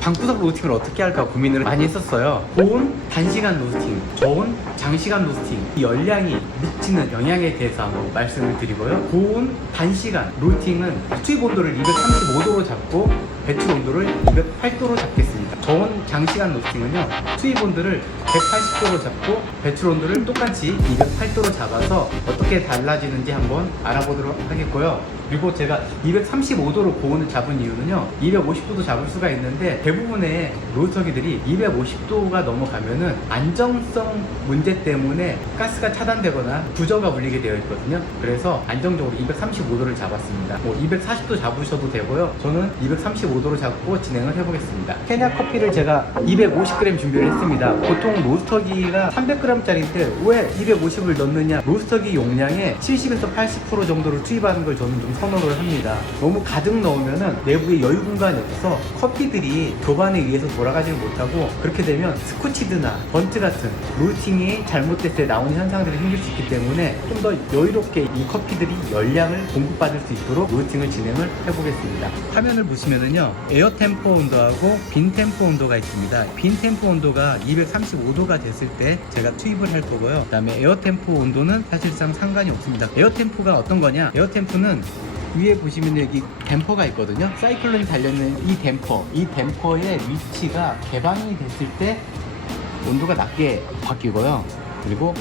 방구석 로스팅을 어떻게 할까 고민을 많이 했었어요. 고온 단시간 로스팅, 저온 장시간 로스팅, 이 열량이 미치는 영향에 대해서 한번 말씀을 드리고요. 고온 단시간 로스팅은 투입 온도를 235도로 잡고 배출 온도를 208도로 잡겠습니다. 저온 장시간 로스팅은요, 투입 온도를 180도로 잡고 배출 온도를 똑같이 208도로 잡아서 어떻게 달라지는지 한번 알아보도록 하겠고요. 그리고 제가 235도로 고온을 잡은 이유는요, 250도도 잡을 수가 있는데 대부분의 로스터기들이 250도가 넘어가면은 안정성 문제 때문에 가스가 차단되거나 부저가 물리게 되어 있거든요. 그래서 안정적으로 235도를 잡았습니다. 240도 잡으셔도 되고요. 저는 235도로 잡고 진행을 해보겠습니다. 케냐 커피를 제가 250g 준비를 했습니다. 보통 로스터기가 300g짜리인데 왜 250을 넣느냐, 로스터기 용량의 70에서 80% 정도를 투입하는 걸 저는 좀 선호를 합니다. 너무 가득 넣으면은 내부에 여유 공간이 없어서 커피들이 교반에 의해서 돌아가지를 못하고, 그렇게 되면 스코치드나 번트 같은 로스팅이 잘못됐을 때 나오는 현상들이 생길 수 있기 때문에 좀 더 여유롭게 이 커피들이 열량을 공급받을 수 있도록 로스팅을 진행을 해보겠습니다. 화면을 보시면은요, 에어 템포 온도하고 빈 템포 온도가 있습니다. 빈 템포 온도가 235도가 됐을 때 제가 투입을 할 거고요. 그 다음에 에어 템포 온도는 사실상 상관이 없습니다. 에어 템포가 어떤 거냐, 에어 템포는 위에 보시면 여기 댐퍼가 있거든요. 사이클론이 달려있는 이 댐퍼의 위치가 개방이 됐을 때 온도가 낮게 바뀌고요. 그리고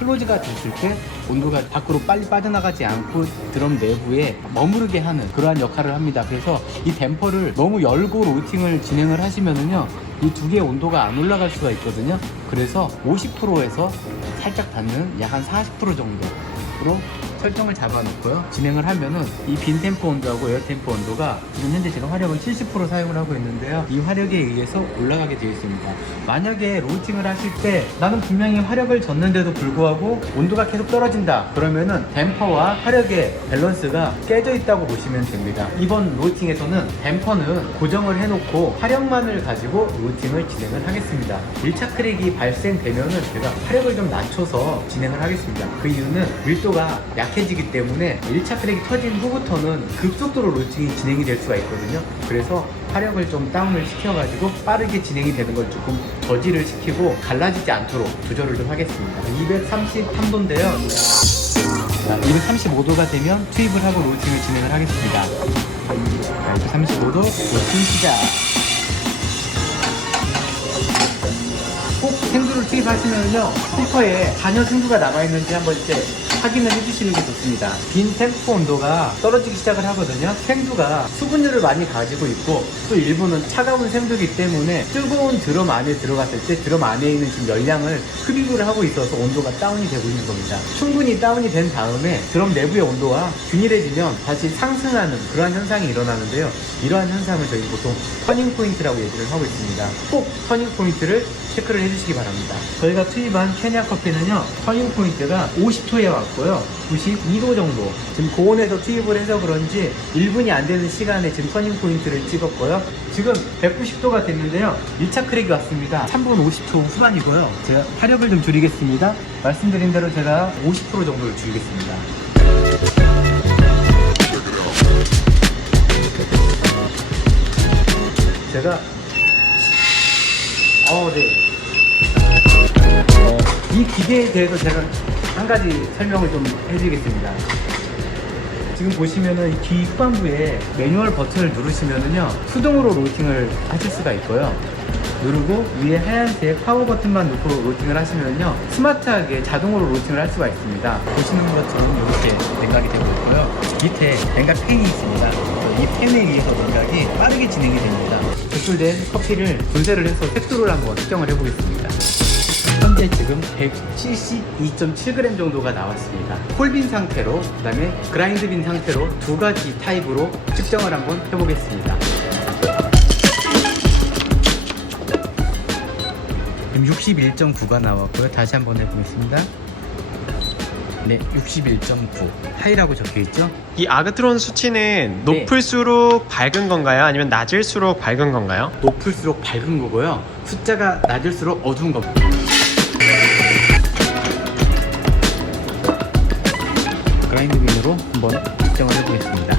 클로즈가 됐을 때 온도가 밖으로 빨리 빠져나가지 않고 드럼 내부에 머무르게 하는 그러한 역할을 합니다. 그래서 이 댐퍼를 너무 열고 로스팅을 진행을 하시면은요, 이 두 개의 온도가 안 올라갈 수가 있거든요. 그래서 50%에서 살짝 닿는 약 한 40% 정도로 설정을 잡아놓고요, 진행을 하면은 이 빈 템포 온도하고 에어 템포 온도가 지금 현재 제가 화력을 70% 사용을 하고 있는데요, 이 화력에 의해서 올라가게 되어 있습니다. 만약에 로스팅을 하실 때 나는 분명히 화력을 줬는데도 불구하고 온도가 계속 떨어진다, 그러면은 댐퍼와 화력의 밸런스가 깨져 있다고 보시면 됩니다. 이번 로스팅에서는 댐퍼는 고정을 해놓고 화력만을 가지고 로스팅을 진행을 하겠습니다. 1차 크랙이 발생되면은 제가 화력을 좀 낮춰서 진행을 하겠습니다. 그 이유는 밀도가 약해지기 때문에 1차 크랙이 터진 후부터는 급속도로 로스팅이 진행이 될 수가 있거든요. 그래서 화력을 좀 다운을 시켜가지고 빠르게 진행이 되는 걸 조금 저지를 시키고 갈라지지 않도록 조절을 좀 하겠습니다. 233도인데요. 235도가 되면 투입을 하고 로스팅을 진행을 하겠습니다. 235도 로스팅 시작. 꼭 생두를 투입하시면요, 필터에 잔여 생두가 남아있는지 한번 이제 확인을 해주시는 게 좋습니다. 빈 템포 온도가 떨어지기 시작을 하거든요. 생두가 수분율을 많이 가지고 있고 또 일부는 차가운 생두이기 때문에 뜨거운 드럼 안에 들어갔을 때 드럼 안에 있는 지금 열량을 흡입을 하고 있어서 온도가 다운이 되고 있는 겁니다. 충분히 다운이 된 다음에 드럼 내부의 온도가 균일해지면 다시 상승하는 그러한 현상이 일어나는데요, 이러한 현상을 저희 보통 터닝 포인트라고 얘기를 하고 있습니다. 꼭 터닝 포인트를 체크를 해주시기 바랍니다. 저희가 투입한 케냐 커피는요, 터닝 포인트가 50도에 왔고요, 92도 정도, 지금 고온에서 투입을 해서 그런지 1분이 안 되는 시간에 지금 터닝 포인트를 찍었고요. 지금 190도가 됐는데요, 1차 크랙이 왔습니다. 3분 50초 후반이고요. 제가 화력을 좀 줄이겠습니다. 말씀드린 대로 제가 50% 정도를 줄이겠습니다. 제가 이 기계에 대해서 제가 한 가지 설명을 좀 해드리겠습니다. 지금 보시면은 이 귀 후반부에 매뉴얼 버튼을 누르시면은요, 수동으로 로스팅을 하실 수가 있고요. 누르고 위에 하얀색 파워 버튼만 놓고 로스팅을 하시면요, 스마트하게 자동으로 로스팅을 할 수가 있습니다. 보시는 것처럼 이렇게 냉각이 되고 있고요. 밑에 냉각 팬이 있습니다. 이 팬에 의해서 냉각이 빠르게 진행이 됩니다. 배출된 커피를 분쇄를 해서 색도를 한번 측정을 해보겠습니다. 현재 지금 172.7g 정도가 나왔습니다. 홀빈 상태로, 그 다음에 그라인드 빈 상태로 두 가지 타입으로 측정을 한번 해보겠습니다. 61.9가 나왔고요. 다시 한번 해보겠습니다. 네, 61.9 하이라고 적혀있죠? 이 아그트론 수치는 높을수록 밝은 건가요? 아니면 낮을수록 밝은 건가요? 높을수록 밝은 거고요, 숫자가 낮을수록 어두운 겁니다. 그라인드 빈으로 한번 측정을 해보겠습니다.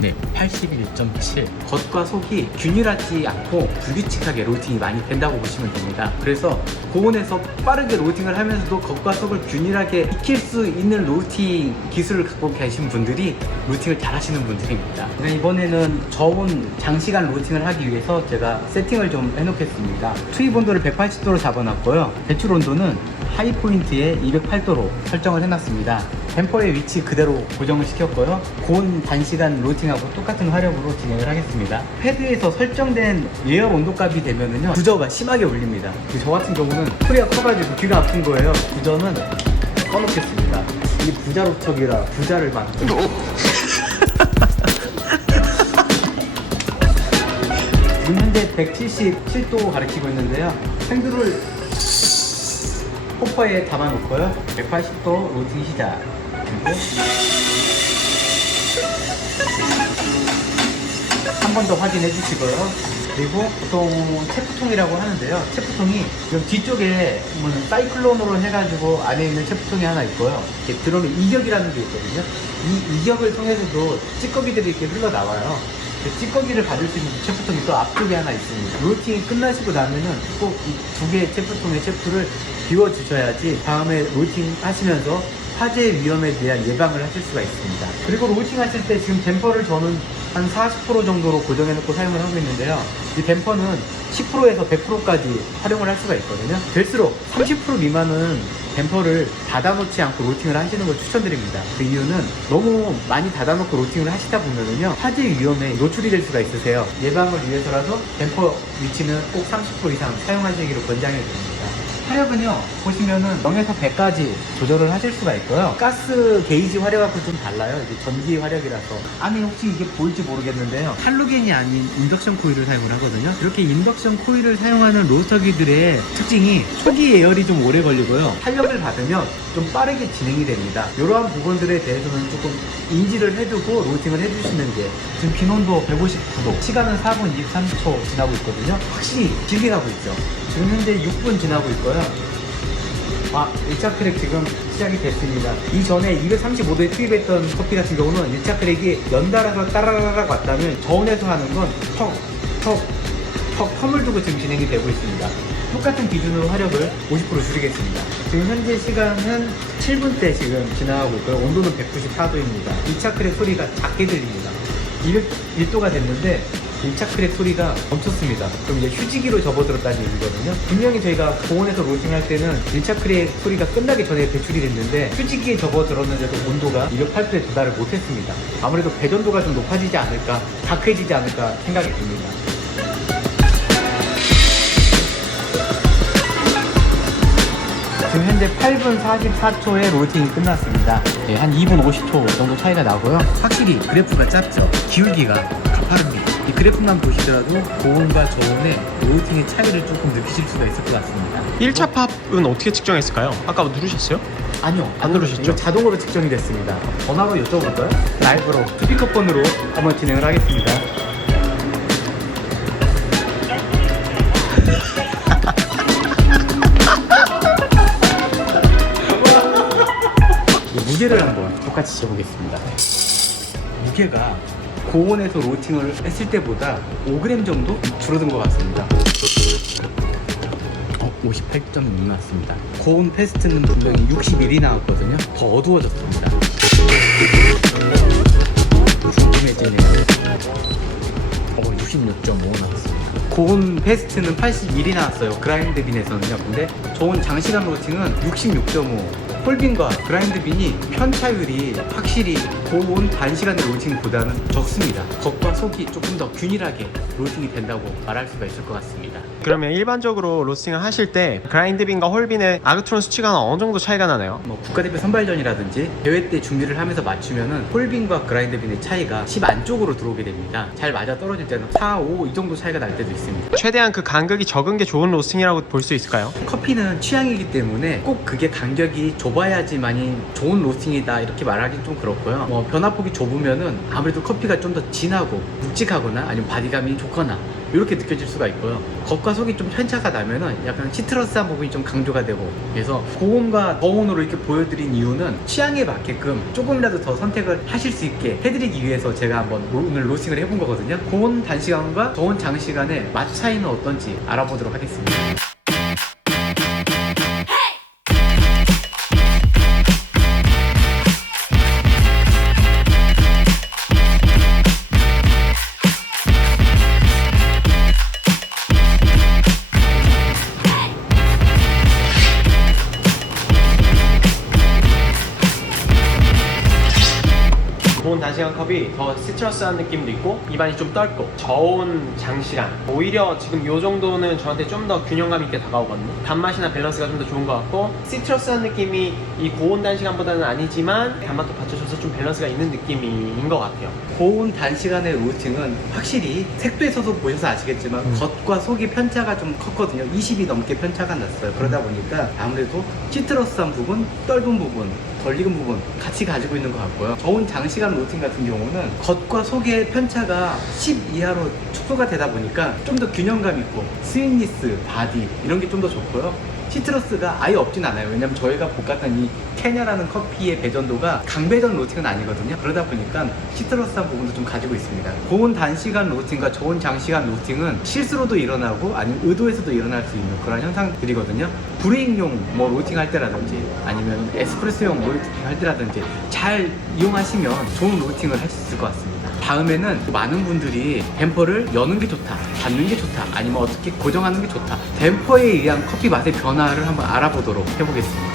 네, 81.7. 겉과 속이 균일하지 않고 불규칙하게 로스팅이 많이 된다고 보시면 됩니다. 그래서 고온에서 빠르게 로스팅을 하면서도 겉과 속을 균일하게 익힐 수 있는 로스팅 기술을 갖고 계신 분들이 로스팅을 잘 하시는 분들입니다. 이번에는 저온 장시간 로스팅을 하기 위해서 제가 세팅을 좀 해놓겠습니다. 투입 온도를 180도로 잡아놨고요. 배출 온도는 하이 포인트에 208도로 설정을 해놨습니다. 댐퍼의 위치 그대로 고정을 시켰고요. 고온 단시간 로스팅하고 똑같은 화력으로 진행을 하겠습니다. 패드에서 설정된 예열 온도값이 되면은요, 부저가 심하게 울립니다. 저 같은 경우는 소리가 커가지고 귀가 아픈 거예요. 부저는 꺼놓겠습니다. 이 부자로척이라 부자를 만들어. 지금 현재 177도 가리키고 있는데요. 생두를 호퍼에 담아놓고요. 180도 로스팅 시작. 그리고 한 번 더 확인해 주시고요. 그리고 보통 체프통이라고 하는데요. 체프통이 지금 뒤쪽에 보면 사이클론으로 해가지고 안에 있는 체프통이 하나 있고요. 이렇게 들어오는 이격이라는 게 있거든요. 이 이격을 통해서도 찌꺼기들이 이렇게 흘러나와요. 그 찌꺼기를 받을 수 있는 체프통이 또 앞쪽에 하나 있습니다. 로스팅이 끝나시고 나면은 꼭 이 두 개의 체프통의 체프를 비워주셔야지 다음에 로스팅 하시면서 화재 위험에 대한 예방을 하실 수가 있습니다. 그리고 로스팅 하실 때 지금 댐퍼를 저는 한 40% 정도로 고정해놓고 사용을 하고 있는데요. 이 댐퍼는 10%에서 100%까지 활용을 할 수가 있거든요. 될수록 30% 미만은 댐퍼를 닫아놓지 않고 로스팅을 하시는 걸 추천드립니다. 그 이유는 너무 많이 닫아놓고 로스팅을 하시다 보면은요, 화재 위험에 노출이 될 수가 있으세요. 예방을 위해서라도 댐퍼 위치는 꼭 30% 이상 사용하시기를 권장해 드립니다. 화력은요, 보시면은 0에서 100까지 조절을 하실 수가 있고요. 가스 게이지 화력하고 좀 달라요. 이게 전기 화력이라서. 안에 혹시 이게 보일지 모르겠는데요, 할로겐이 아닌 인덕션 코일을 사용을 하거든요. 이렇게 인덕션 코일을 사용하는 로스터기들의 특징이 초기 예열이 좀 오래 걸리고요, 탄력을 받으면 좀 빠르게 진행이 됩니다. 이러한 부분들에 대해서는 조금 인지를 해두고 로스팅을 해주시는 게, 지금 비온도 159도, 시간은 4분 23초 지나고 있거든요. 확실히 길게 가고 있죠. 지금 현재 6분 지나고 있고요. 1차 크랙 지금 시작이 됐습니다. 이전에 235도에 투입했던 커피 같은 경우는 1차 크랙이 연달아서 따라라락 왔다면, 저온에서 하는 건 텀을 두고 지금 진행이 되고 있습니다. 똑같은 기준으로 화력을 50% 줄이겠습니다. 지금 현재 시간은 7분대 지금 지나가고 있고요. 온도는 194도입니다. 2차 크랙 소리가 작게 들립니다. 201도가 됐는데 1차 크랙 소리가 멈췄습니다. 그럼 이제 휴지기로 접어들었다는 얘기거든요. 분명히 저희가 고온에서 로스팅할 때는 1차 크랙 소리가 끝나기 전에 배출이 됐는데, 휴지기에 접어들었는데도 온도가 208도에 도달을 못했습니다. 아무래도 배전도가 좀 높아지지 않을까, 다크해지지 않을까 생각이 듭니다. 지금 현재 8분 44초에 로스팅이 끝났습니다. 네, 한 2분 50초 정도 차이가 나고요. 확실히 그래프가 짧죠. 기울기가 가파릅니다. 이 그래프만 보시더라도 고온과 저온의 로스팅의 차이를 조금 느끼실 수가 있을 것 같습니다. 1차 팝은 어떻게 측정했을까요? 아까 누르셨어요? 아니요, 안 누르셨죠? 이거 자동으로 측정이 됐습니다. 전화로 여쭤볼까요? 라이브로 스피커폰으로 한번 진행을 하겠습니다. 무게를 한번 똑같이 재보겠습니다. 무게가 고온에서 로스팅을 했을 때보다 5g 정도 줄어든 것 같습니다. 58.6 나왔습니다. 고온 패스트는 분명히 61이 나왔거든요. 더 어두워졌습니다. 궁금해지네요. 66.5 나왔습니다. 고온 패스트는 81이 나왔어요. 그라인드 빈에서는요. 근데 저온 장시간 로스팅은 66.5. 홀빈과 그라인드 빈이 편차율이 확실히 고온 단시간의 로스팅보다는 적습니다. 겉과 속이 조금 더 균일하게 로스팅이 된다고 말할 수가 있을 것 같습니다. 그러면 일반적으로 로스팅을 하실 때 그라인드빈과 홀빈의 아그트론 수치가 어느 정도 차이가 나나요? 국가대표 선발전이라든지 대회 때 준비를 하면서 맞추면은 홀빈과 그라인드빈의 차이가 10 안쪽으로 들어오게 됩니다. 잘 맞아 떨어질 때는 4, 5 이 정도 차이가 날 때도 있습니다. 최대한 그 간극이 적은 게 좋은 로스팅이라고 볼 수 있을까요? 커피는 취향이기 때문에 꼭 그게 간격이 좁아 좁아야지만이 좋은 로스팅이다 이렇게 말하기는 좀 그렇고요. 뭐 변화폭이 좁으면은 아무래도 커피가 좀 더 진하고 묵직하거나 아니면 바디감이 좋거나 이렇게 느껴질 수가 있고요. 겉과 속이 좀 편차가 나면은 약간 시트러스한 부분이 좀 강조가 되고, 그래서 고온과 저온으로 이렇게 보여드린 이유는 취향에 맞게끔 조금이라도 더 선택을 하실 수 있게 해드리기 위해서 제가 한번 오늘 로스팅을 해본 거거든요. 고온 단시간과 저온 장시간의 맛 차이는 어떤지 알아보도록 하겠습니다. 고온 단시간 컵이 더 시트러스한 느낌도 있고 입안이 좀 떫고, 저온 장시간 오히려 지금 요 정도는 저한테 좀 더 균형감 있게 다가오거든요. 단맛이나 밸런스가 좀 더 좋은 것 같고, 시트러스한 느낌이 이 고온 단시간보다는 아니지만 단맛도 받쳐줘서 좀 밸런스가 있는 느낌인 것 같아요. 고온 단시간의 로스팅은 확실히 색도에서도 보셔서 아시겠지만 겉과 속의 편차가 좀 컸거든요. 20이 넘게 편차가 났어요. 그러다 보니까 아무래도 시트러스한 부분, 떫은 부분, 덜 익은 부분 같이 가지고 있는 것 같고요. 저온 장시간 로스팅 같은 경우는 겉과 속의 편차가 10 이하로 축소가 되다 보니까 좀 더 균형감 있고 스윗니스, 바디 이런 게 좀 더 좋고요. 시트러스가 아예 없진 않아요. 왜냐면 저희가 볶았던 이 케냐라는 커피의 배전도가 강배전 로스팅은 아니거든요. 그러다 보니까 시트러스한 부분도 좀 가지고 있습니다. 고온 단시간 로스팅과 저온 장시간 로스팅은 실수로도 일어나고 아니면 의도해서도 일어날 수 있는 그런 현상들이거든요. 브레잉용 뭐 로스팅 할 때라든지 아니면 에스프레소용 로스팅 할 때라든지 잘 이용하시면 좋은 로스팅을 할 수 있을 것 같습니다. 다음에는 많은 분들이 댐퍼를 여는 게 좋다, 닫는 게 좋다, 아니면 어떻게 고정하는 게 좋다, 댐퍼에 의한 커피 맛의 변화를 한번 알아보도록 해보겠습니다.